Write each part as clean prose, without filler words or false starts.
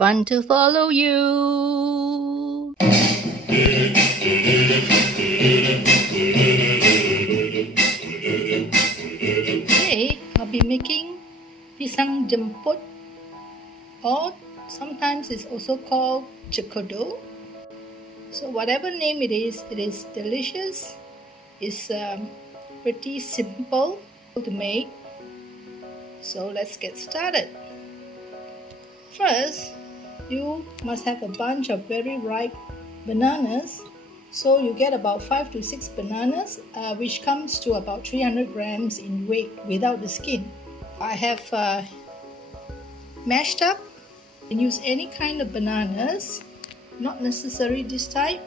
Fun to follow you. Today I'll be making Pisang Jemput, or sometimes it's also called cekodo. So whatever name it is delicious. It's pretty simple to make. So let's get started. First, you must have a bunch of very ripe bananas. So you get about 5 to 6 bananas, which comes to about 300 grams in weight without the skin. I have mashed up. You can use any kind of bananas, not necessarily this type.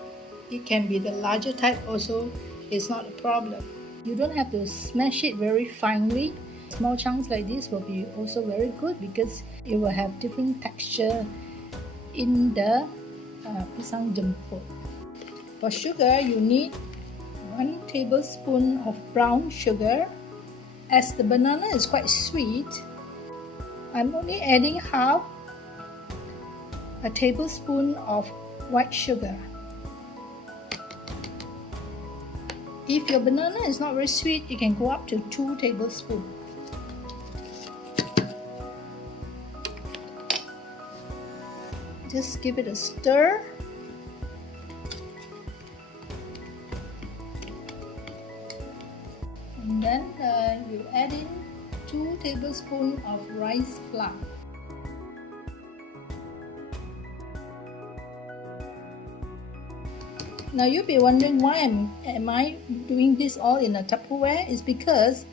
It can be the larger type also, it's not a problem. You don't have to smash it very finely. Small chunks like this will be also very good because it will have different texture in the Pisang Jemput. For sugar, you need 1 tablespoon of brown sugar. As the banana is quite sweet, I'm only adding half a tablespoon of white sugar. If your banana is not very sweet, you can go up to 2 tablespoons. Just give it a stir. And then you add in 2 tablespoons of rice flour. Now you'll be wondering why am I doing this all in a Tupperware? It's because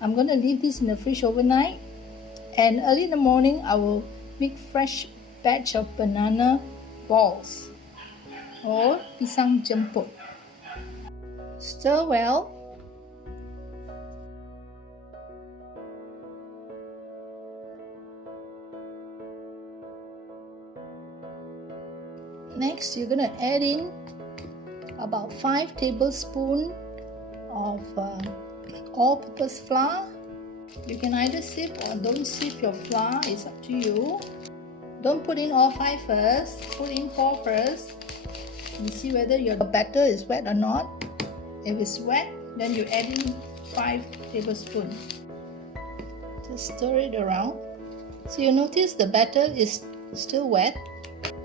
I'm going to leave this in the fridge overnight, and early in the morning I will make fresh batch of banana balls or Pisang Jemput. Stir well. Next, you're going to add in about 5 tablespoons of all-purpose flour. You can either sieve or don't sieve your flour, it's up to you. Don't put in all 5 first, put in 4 first and see whether your batter is wet or not. If it's wet, then you add in 5 tablespoons. Just stir it around. So you notice the batter is still wet.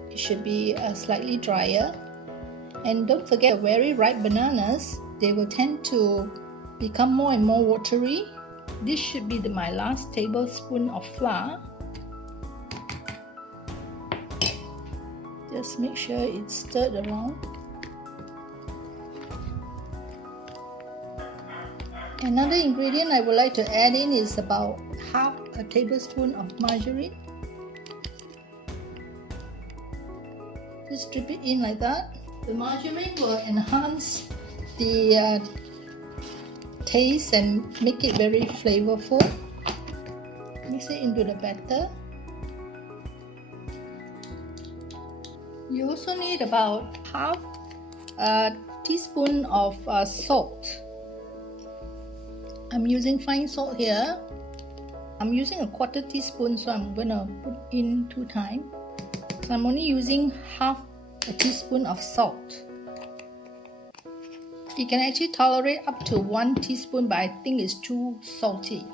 It should be slightly drier. And don't forget, very ripe bananas, they will tend to become more and more watery. This should be my last tablespoon of flour. Just make sure it's stirred around. Another ingredient I would like to add in is about half a tablespoon of margarine. Just drip it in like that. The margarine will enhance the taste and make it very flavorful. Mix it into the batter. You also need about half a teaspoon of salt. I'm using fine salt here. I'm using a 1/4 teaspoon, so I'm gonna put in 2 times. So I'm only using half a teaspoon of salt. You can actually tolerate up to 1 teaspoon, but I think it's too salty.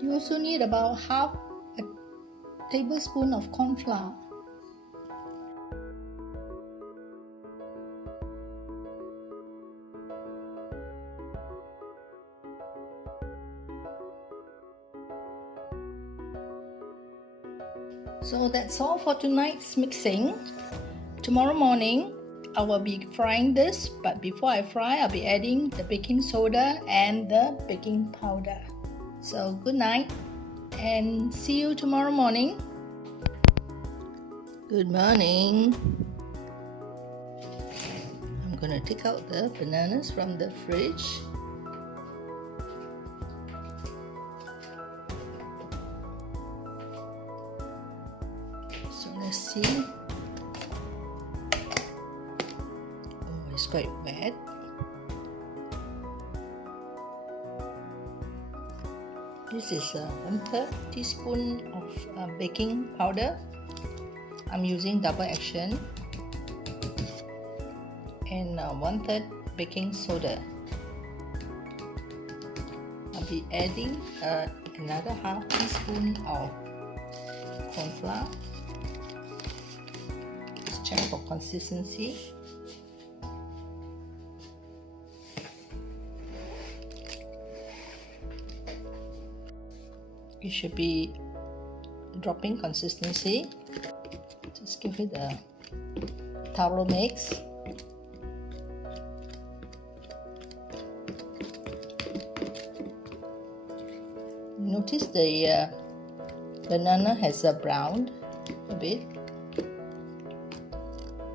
You also need about half a tablespoon of cornflour. So that's all for tonight's mixing. Tomorrow morning I will be frying this, but before I fry, I'll be adding the baking soda and the baking powder. So good night and see you tomorrow morning. Good morning. I'm gonna take out the bananas from the fridge. So let's see. It's quite wet. This is 1/3 teaspoon of baking powder. I'm using double action. And 1/3 baking soda. I'll be adding another half teaspoon of cornflour. Just check for consistency. It should be dropping consistency. Just give it a thorough mix. Notice the banana has browned a bit.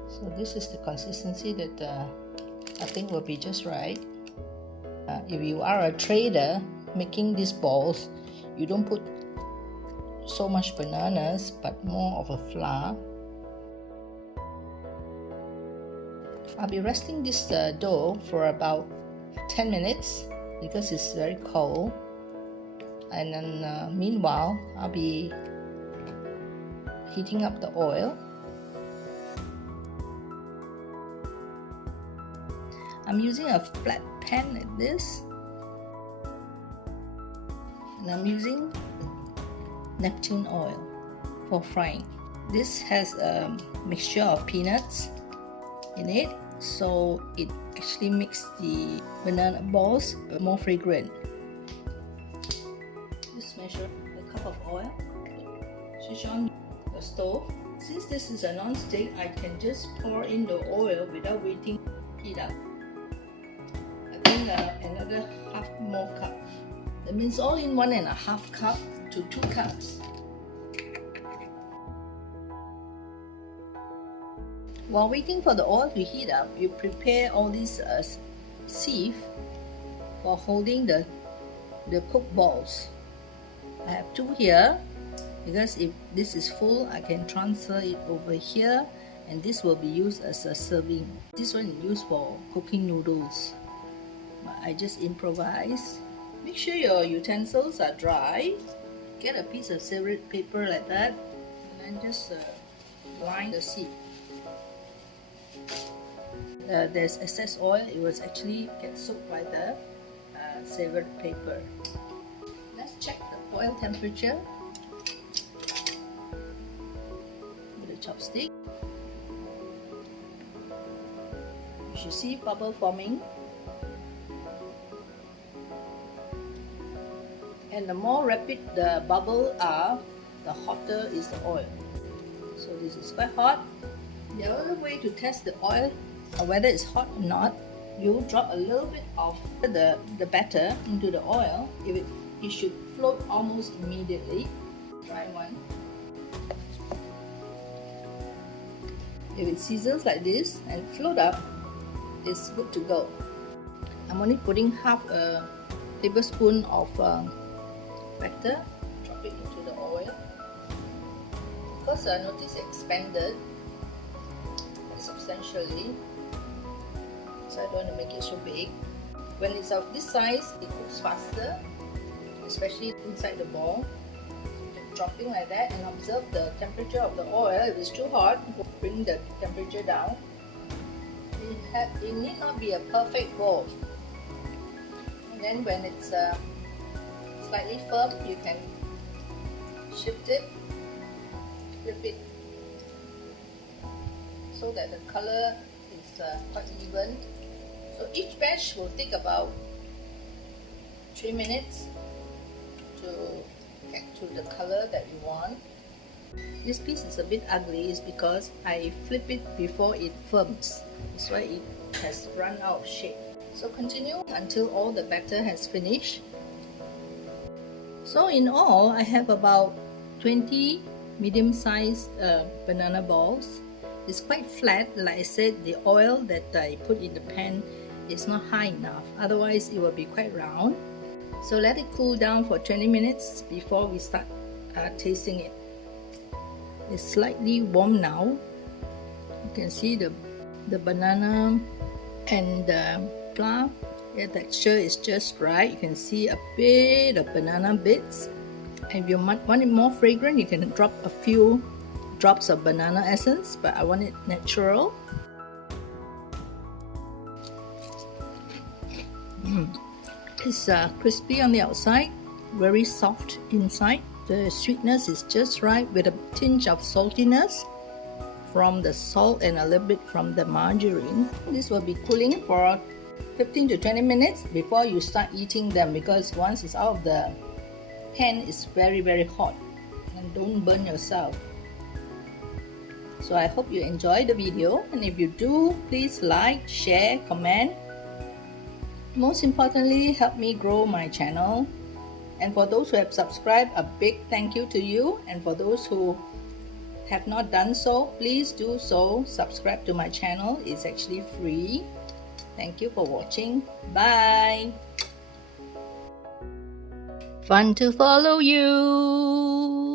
So this is the consistency that I think will be just right. If you are a trader making these balls, you don't put so much bananas but more of a flour. I'll be resting this dough for about 10 minutes because it's very cold. And then meanwhile, I'll be heating up the oil. I'm using a flat pan like this. And I'm using Neptune oil for frying. This has a mixture of peanuts in it, so it actually makes the banana balls more fragrant. Just measure a cup of oil, switch on the stove. Since this is a non-stick, I can just pour in the oil without waiting to heat up. I think another half more cup. That means all in 1.5 cup to 2 cups. While waiting for the oil to heat up, you prepare all these sieve for holding the cooked balls. I have 2 here because if this is full, I can transfer it over here, and this will be used as a serving. This one is used for cooking noodles. But I just improvise. Make sure your utensils are dry. Get a piece of serrated paper like that, and then just line the sieve. There's excess oil, it will actually get soaked by the serrated paper. Let's check the oil temperature with a chopstick. You should see bubble forming. And the more rapid the bubble are, the hotter is the oil. So this is quite hot. The other way to test the oil, whether it's hot or not, you drop a little bit of the batter into the oil. It should float almost immediately. Try one. If it sizzles like this and float up, it's good to go. I'm only putting half a tablespoon of batter, drop it into the oil. Because I notice it expanded substantially, so I don't want to make it so big. When it's of this size, it cooks faster, especially inside the ball. Dropping like that and observe the temperature of the oil. If it's too hot, bring the temperature down. It need not be a perfect ball. And then when it's slightly firm, you can shift it, flip it, so that the color is quite even. So each batch will take about 3 minutes to get to the color that you want. This piece is a bit ugly is because I flip it before it firms. That's why it has run out of shape. So continue until all the batter has finished. So in all, I have about 20 medium-sized banana balls. It's quite flat. Like I said, the oil that I put in the pan is not high enough, otherwise it will be quite round. So let it cool down for 20 minutes before we start tasting it. It's slightly warm now. You can see the banana And the flour, the texture is just right. You can see a bit of banana bits. If you want it more fragrant, you can drop a few drops of banana essence, but I want it natural. It's crispy on the outside, very soft inside. The sweetness is just right with a tinge of saltiness from the salt and a little bit from the margarine. This will be cooling for 15 to 20 minutes before you start eating them, because once it's out of the pan, it's very hot, and don't burn yourself. So I hope you enjoyed the video, and if you do, please like, share, comment. Most importantly, help me grow my channel. And for those who have subscribed, a big thank you to you. And for those who have not done so, please do so. Subscribe to my channel. It's actually free. Thank you for watching. Bye. Fun to follow you.